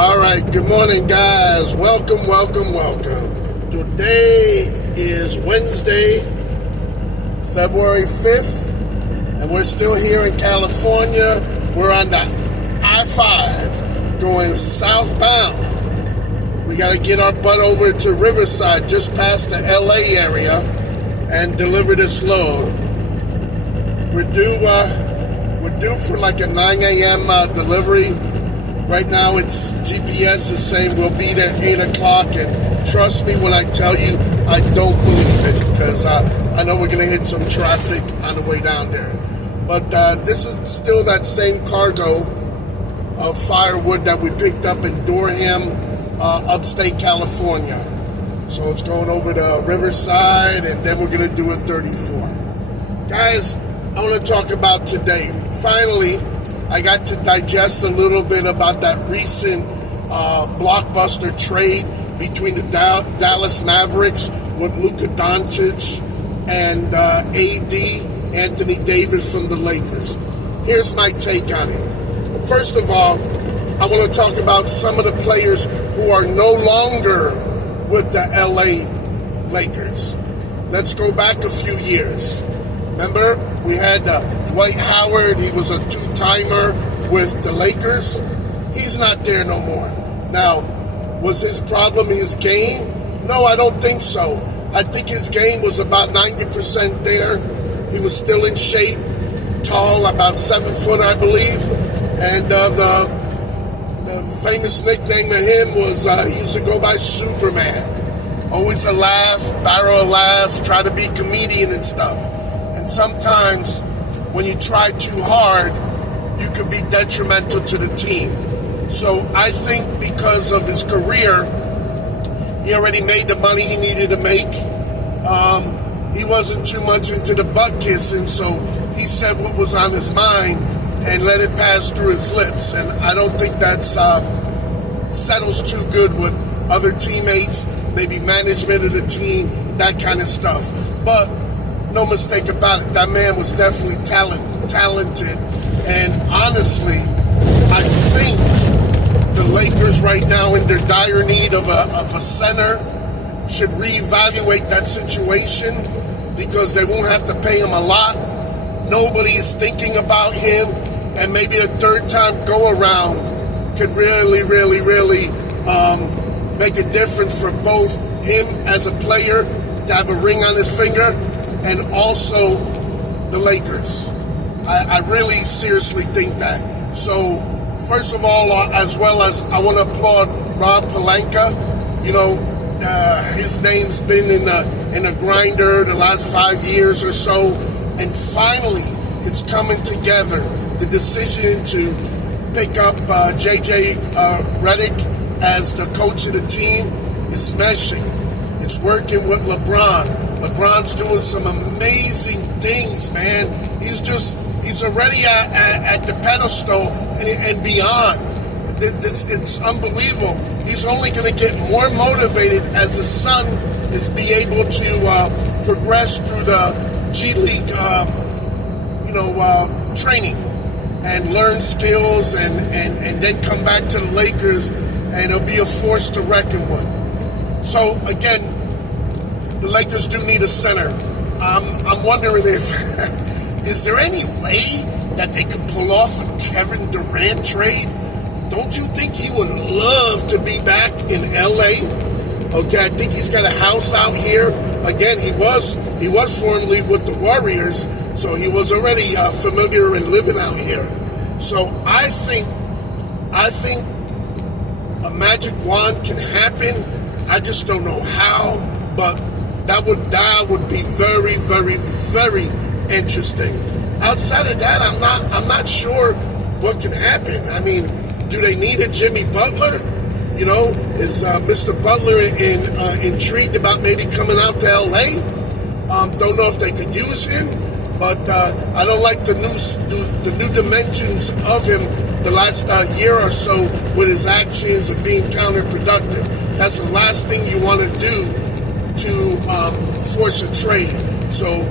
All right, good morning, guys. Welcome. Today is Wednesday, February 5th, and we're still here in California. We're on the I-5 going southbound. We got to get our butt over to Riverside, just past the LA area, and deliver this load. We're due for like a 9 a.m. Delivery. Right now, it's GPS is saying we'll be there at 8 o'clock, and trust me when I tell you, I don't believe it, because I know we're going to hit some traffic on the way down there. But this is still that same cargo of firewood that we picked up in Durham, upstate California. So it's going over to Riverside, and then we're going to do a 34. Guys, I want to talk about today. Finally, I got to digest a little bit about that recent blockbuster trade between the Dallas Mavericks with Luka Doncic and AD, Anthony Davis from the Lakers. Here's my take on it. First of all, I want to talk about some of the players who are no longer with the LA Lakers. Let's go back a few years. Remember, we had Dwight Howard. He was a two-timer with the Lakers. He's not there no more. Now, was his problem his game? No, I don't think so. I think his game was about 90% there. He was still in shape, tall, about 7 foot, I believe. And the famous nickname of him was he used to go by Superman. Always a laugh, barrel of laughs, try to be a comedian and stuff. And sometimes when you try too hard, you could be detrimental to the team. So I think because of his career, he already made the money he needed to make. He wasn't too much into the butt kissing, so he said what was on his mind and let it pass through his lips. And I don't think that settles too good with other teammates, maybe management of the team, that kind of stuff. But no mistake about it, that man was definitely talented. And honestly, I think the Lakers right now, in their dire need of a center, should reevaluate that situation, because they won't have to pay him a lot. Nobody is thinking about him, and maybe a third time go around could really make a difference for both him as a player to have a ring on his finger, and also the Lakers. I really seriously think that. So, first of all, as well as I want to applaud Rob Pelinka. You know, his name's been in a grinder the last 5 years or so, and finally it's coming together. The decision to pick up JJ Redick as the coach of the team is meshing. It's working with LeBron. LeBron's doing some amazing things, man. He's already at the pedestal and beyond. It's unbelievable. He's only going to get more motivated as his son is be able to progress through the G League, training and learn skills, and then come back to the Lakers, and it'll be a force to reckon with. So again, the Lakers do need a center. I'm wondering if is there any way that they could pull off a Kevin Durant trade? Don't you think he would love to be back in LA? Okay, I think he's got a house out here. Again, he was formerly with the Warriors, so he was already familiar and living out here. So I think a magic wand can happen. I just don't know how, but that would be very, very, very interesting. Outside of that, I'm not sure what can happen. I mean, do they need a Jimmy Butler? You know, is Mr. Butler intrigued about maybe coming out to LA? Don't know if they could use him, but I don't like the new dimensions of him the last year or so with his actions and being counterproductive. That's the last thing you want to do to force a trade. So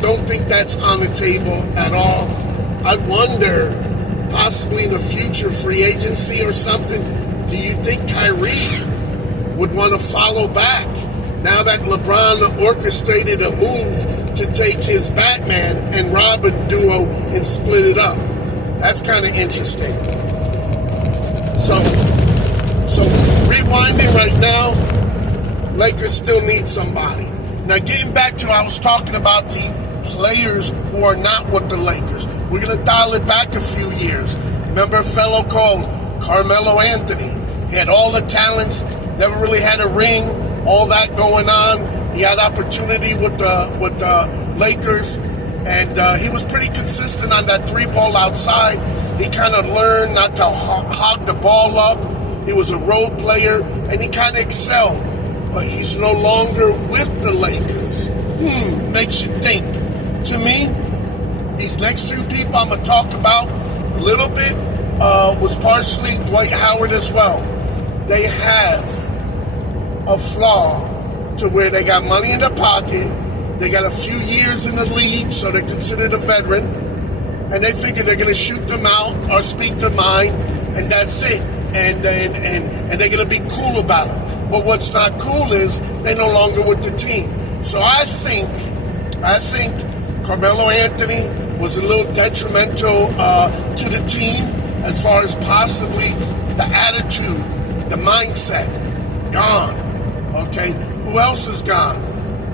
don't think that's on the table at all. I wonder, possibly in the future free agency or something, do do you think Kyrie would want to follow back now that LeBron orchestrated a move to take his Batman and Robin duo and split it up? That's kind of interesting. So rewinding right now, Lakers still need somebody. Now getting back to, I was talking about the players who are not with the Lakers. We're going to dial it back a few years. Remember a fellow called Carmelo Anthony? He had all the talents, never really had a ring, all that going on. He had opportunity with the Lakers, and he was pretty consistent on that three ball outside. He kind of learned not to hog the ball up. He was a role player, and he kind of excelled. But he's no longer with the Lakers. Makes you think. To me, these next few people I'm going to talk about a little bit was partially Dwight Howard as well. They have a flaw to where they got money in their pocket. They got a few years in the league, so they're considered a veteran. And they figure they're going to shoot them out or speak their mind, and that's it. And they're going to be cool about it. But what's not cool is they're no longer with the team. So I think Carmelo Anthony was a little detrimental to the team as far as possibly the attitude, the mindset. Gone. Okay? Who else is gone?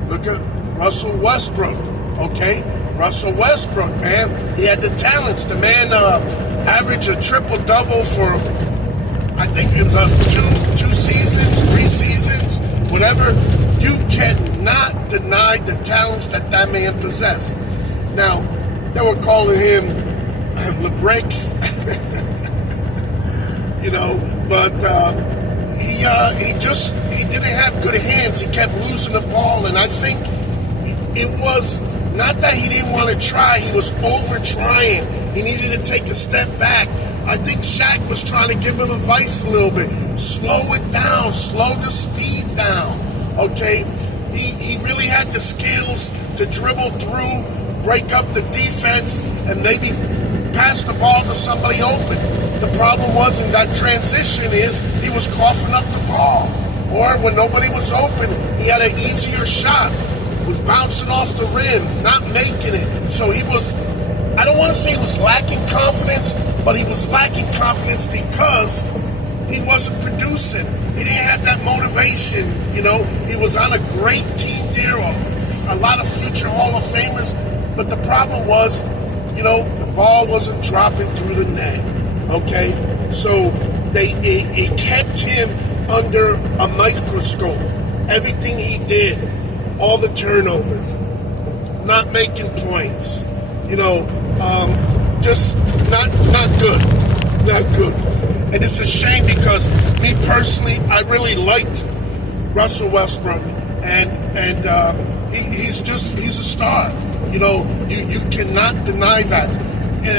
Look at Russell Westbrook. Okay? Russell Westbrook, man. He had the talents. The man averaged a triple-double for, I think it was two seasons, 3 seasons, whatever. You cannot deny the talents that man possessed. Now, they were calling him LeBrick, but he didn't have good hands. He kept losing the ball, and I think it was not that he didn't want to try. He was over-trying. He needed to take a step back. I think Shaq was trying to give him advice a little bit. Slow it down. Slow the speed down. Okay? He really had the skills to dribble through, break up the defense, and maybe pass the ball to somebody open. The problem was in that transition is he was coughing up the ball. Or when nobody was open, he had an easier shot. Was bouncing off the rim, not making it. So he was, I don't want to say he was lacking confidence, but he was lacking confidence because he wasn't producing. He didn't have that motivation, He was on a great team there, a lot of future Hall of Famers, but the problem was, the ball wasn't dropping through the net, okay? So it kept him under a microscope. Everything he did, all the turnovers, not making points, just not good, not good. And it's a shame because me personally, I really liked Russell Westbrook, and he's a star. You cannot deny that.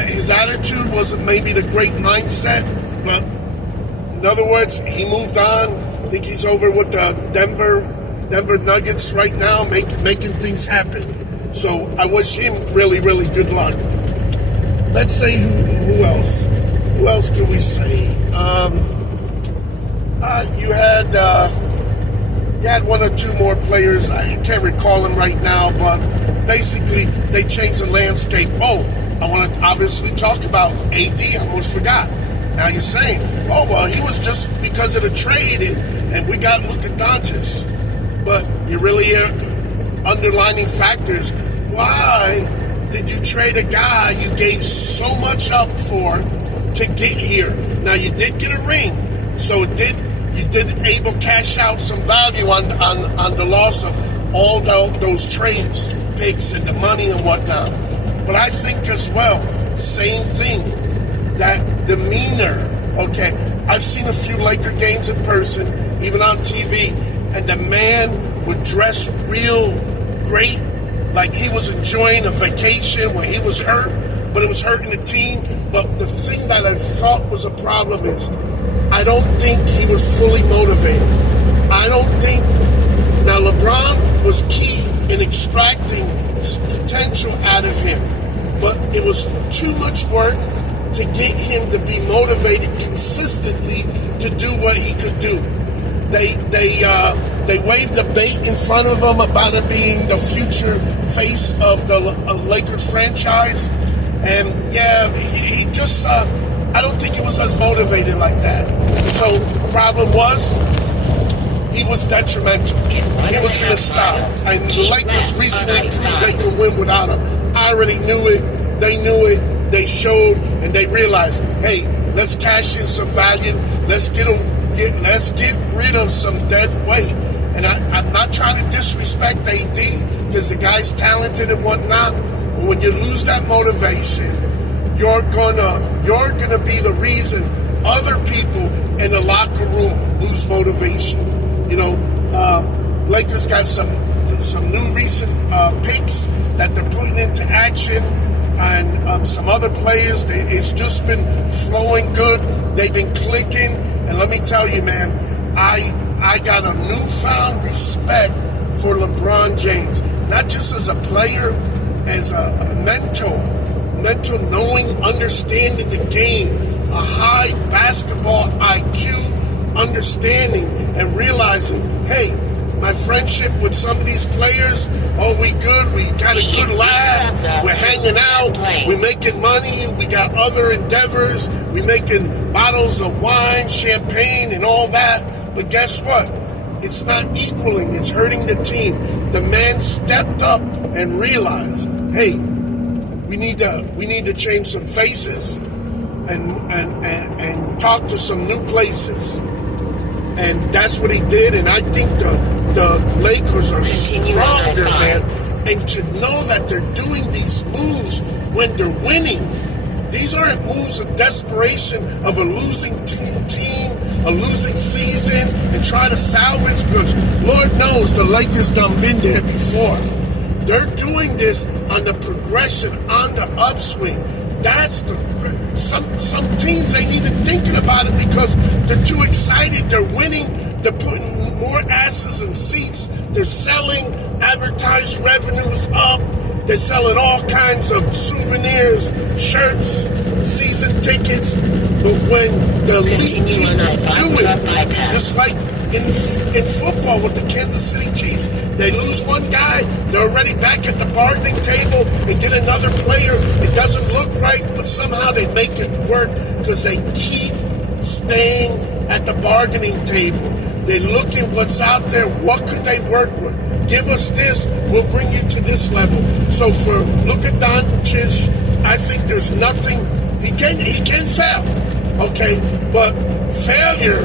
His attitude wasn't maybe the great mindset, but in other words, he moved on. I think he's over with the Denver Nuggets right now, making things happen. So I wish him really, really good luck. Let's say who else? Who else can we say? You had one or two more players. I can't recall them right now, but basically they changed the landscape. Oh, I want to obviously talk about AD. I almost forgot. Now you're saying, oh, well, he was just because of the trade and we got Luka Doncic. But you really are underlining factors. Why did you trade a guy you gave so much up for to get here? Now you did get a ring, so you did able cash out some value on the loss of all those trades, picks and the money and whatnot. But I think as well, same thing, that demeanor. Okay, I've seen a few Laker games in person, even on TV, and the man would dress real great, like he was enjoying a vacation when he was hurt, but it was hurting the team. But the thing that I thought was a problem is I don't think he was fully motivated. I don't think... Now, LeBron was key in extracting potential out of him, but it was too much work, to get him to be motivated consistently to do what he could do. They waved the bait in front of him about him being the future face of the Lakers franchise, and yeah, he just I don't think he was as motivated like that. So the problem was he was detrimental. He was going to stop, and the Lakers recently proved they could win without him. I already knew it. They knew it. They showed, and they realized, hey, let's cash in some value. Let's get rid of some dead weight. And I'm not trying to disrespect AD because the guy's talented and whatnot. But when you lose that motivation, you're gonna be the reason other people in the locker room lose motivation. You know, Lakers got some new recent picks that they're putting into action, and some other players. It's just been flowing good. They've been clicking, and let me tell you, man, I got a newfound respect for LeBron James, not just as a player, as a mentor, knowing, understanding the game, a high basketball IQ understanding, and realizing, hey, my friendship with some of these players, oh, we good, we got a good laugh, we're hanging out, we're making money, we got other endeavors, we're making bottles of wine, champagne, and all that. But guess what? It's not equaling, it's hurting the team. The man stepped up and realized, hey, we need to change some faces and talk to some new places. And that's what he did, and I think the Lakers are stronger, man. And to know that they're doing these moves when they're winning, these aren't moves of desperation of a losing team, a losing season, and try to salvage, because Lord knows the Lakers done been there before. They're doing this on the progression, on the upswing. That's some teams ain't even thinking about it because they're too excited. They're winning. They're putting more asses in seats. They're selling advertised revenues up. They're selling all kinds of souvenirs, shirts, season tickets. But when the elite teams do it, just like in football with the Kansas City Chiefs, they lose one guy, they're already back at the bargaining table and get another player. It doesn't look right, but somehow they make it work because they keep staying at the bargaining table. They look at what's out there. What can they work with? Give us this, we'll bring you to this level. So for Luka Doncic, I think there's nothing. He can fail, okay, but failure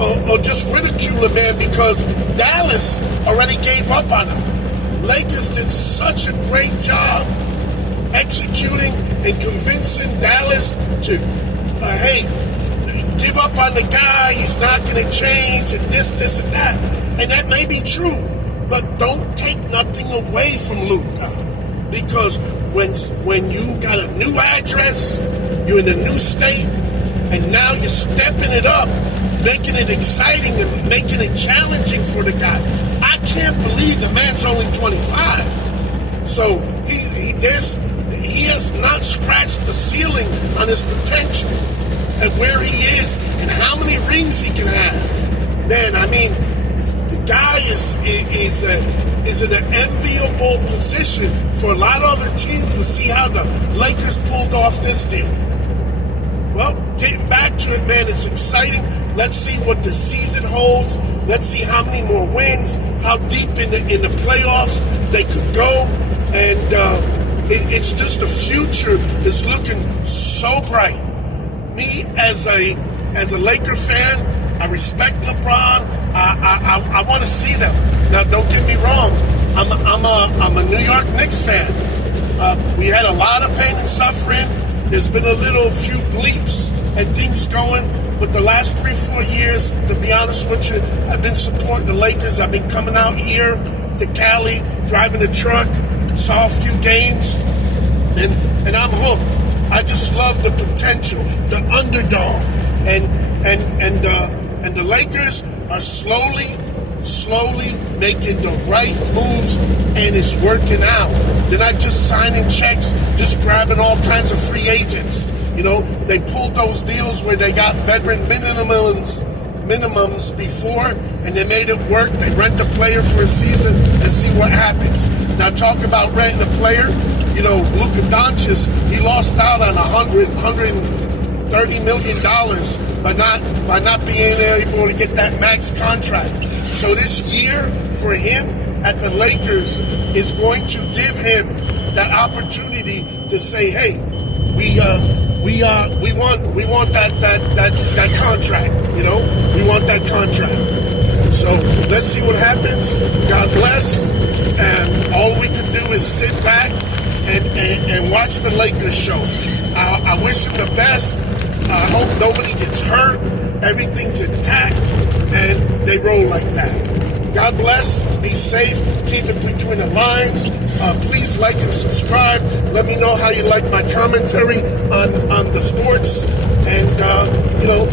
or just ridicule a man because Dallas already gave up on him. Lakers did such a great job executing and convincing Dallas to, hey, give up on the guy, he's not going to change, and this, and that. And that may be true, but don't take nothing away from Luka. Because when you got a new address, you're in a new state, and now you're stepping it up, making it exciting and making it challenging for the guy. I can't believe the man's only 25. So he has not scratched the ceiling on his potential and where he is and how many rings he can have. Man, I mean, the guy is in an enviable position for a lot of other teams to see how the Lakers pulled off this deal. Well, getting back to it, man, it's exciting. Let's see what the season holds. Let's see how many more wins, how deep in the playoffs they could go. And it's just the future is looking so bright. Me as a Laker fan, I respect LeBron. I want to see them. Now, don't get me wrong. I'm a New York Knicks fan. We had a lot of pain and suffering. There's been a few bleeps and things going, but the last 3-4 years, to be honest with you, I've been supporting the Lakers. I've been coming out here to CaLi, driving a truck, saw a few games, and I'm hooked. I just love the potential, the underdog, and the Lakers are slowly making the right moves, and it's working out. They're not just signing checks, just grabbing all kinds of free agents. You know, they pulled those deals where they got veteran minimums before, and they made it work. They rent the player for a season and see what happens. Now talk about renting a player. You know, Luka Doncic, he lost out on $130 million by not being able to get that max contract. So this year for him at the Lakers is going to give him that opportunity to say, hey, we want that contract, you know? We want that contract. So let's see what happens. God bless. And all we can do is sit back and watch the Lakers show. I wish them the best. I hope nobody gets hurt. Everything's intact and they roll like that. God bless. Be safe. Keep it between the lines. Please like and subscribe. Let me know how you like my commentary on the sports. And, you know,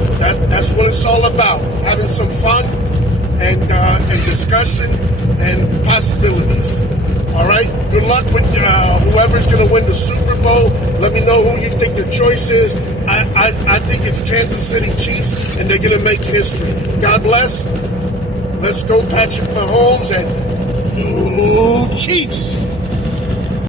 that's what it's all about. Having some fun and discussion and possibilities. All right? Good luck with whoever's going to win the Super Bowl. Let me know who you think the choice is. I think it's Kansas City Chiefs, and they're going to make history. God bless. Let's go Patrick Mahomes and Chiefs.